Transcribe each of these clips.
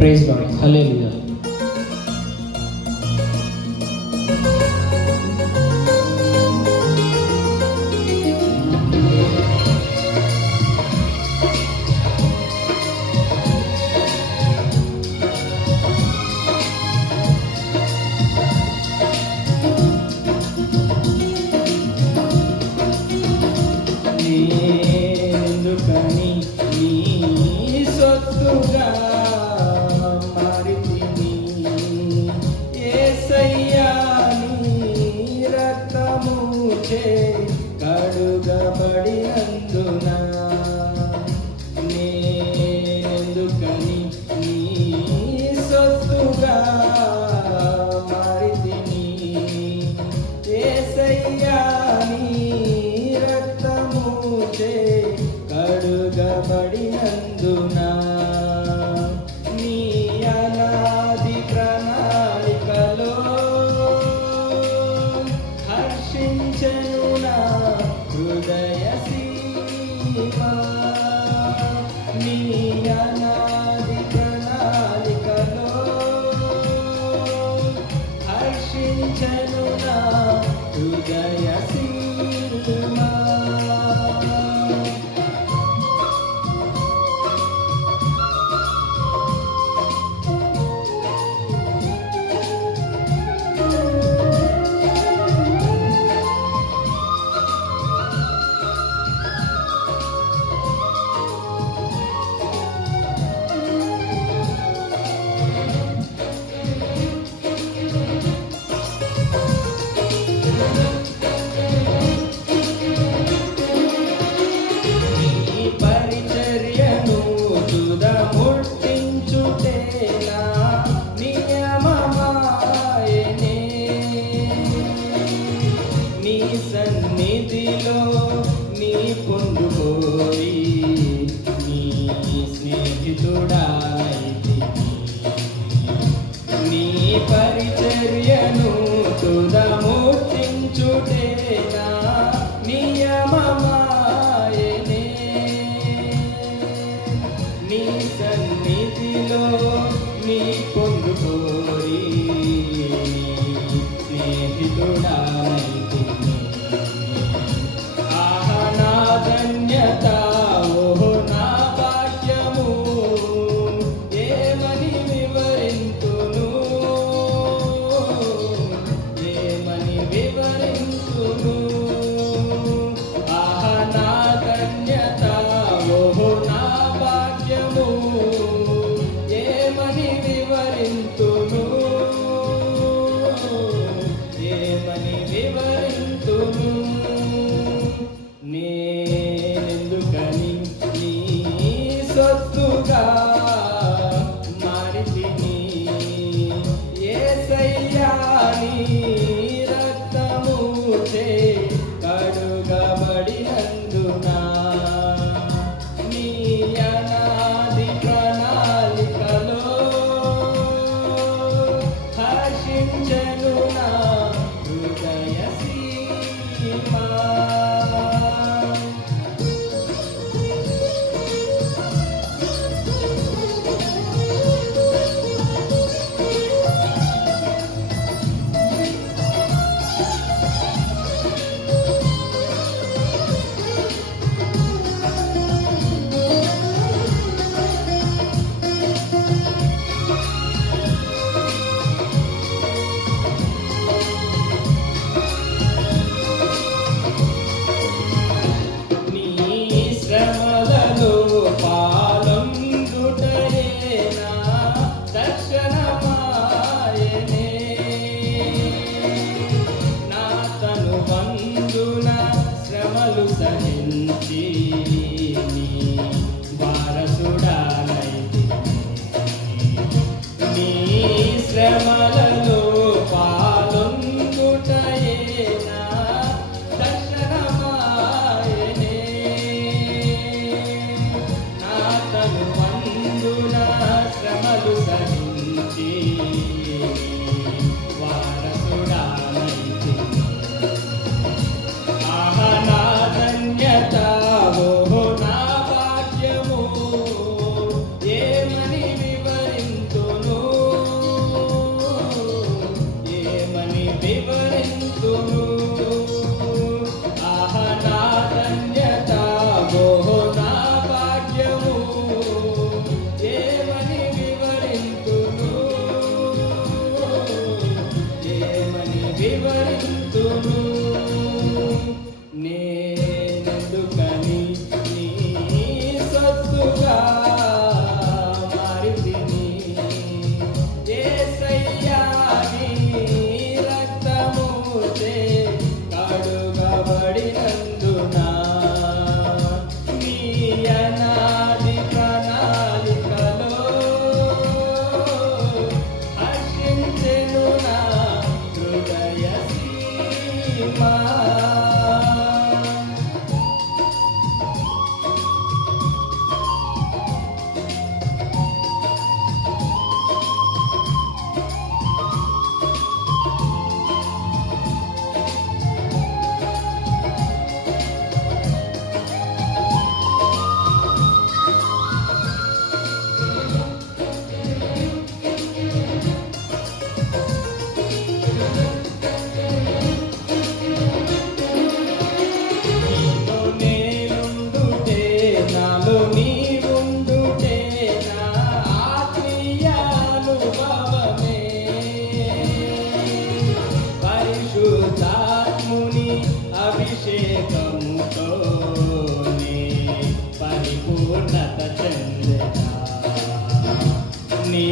Praise God. Hallelujah. kalian tunang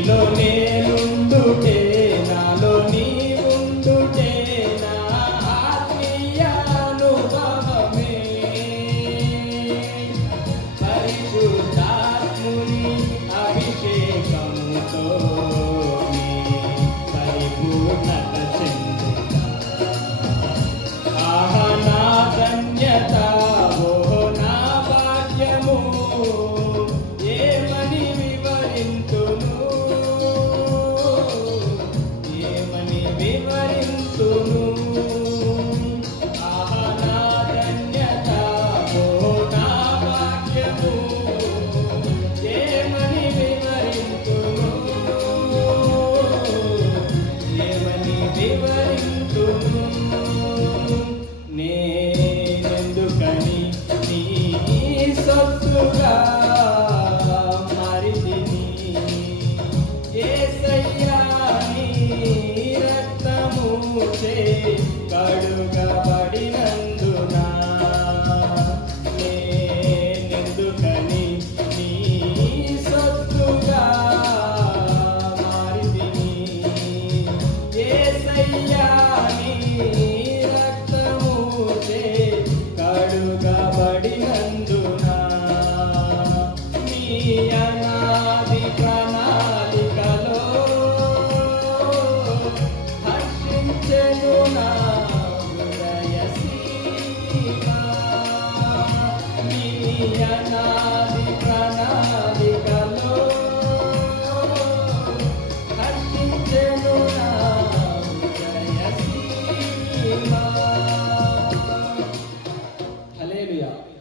నీలో Yeah.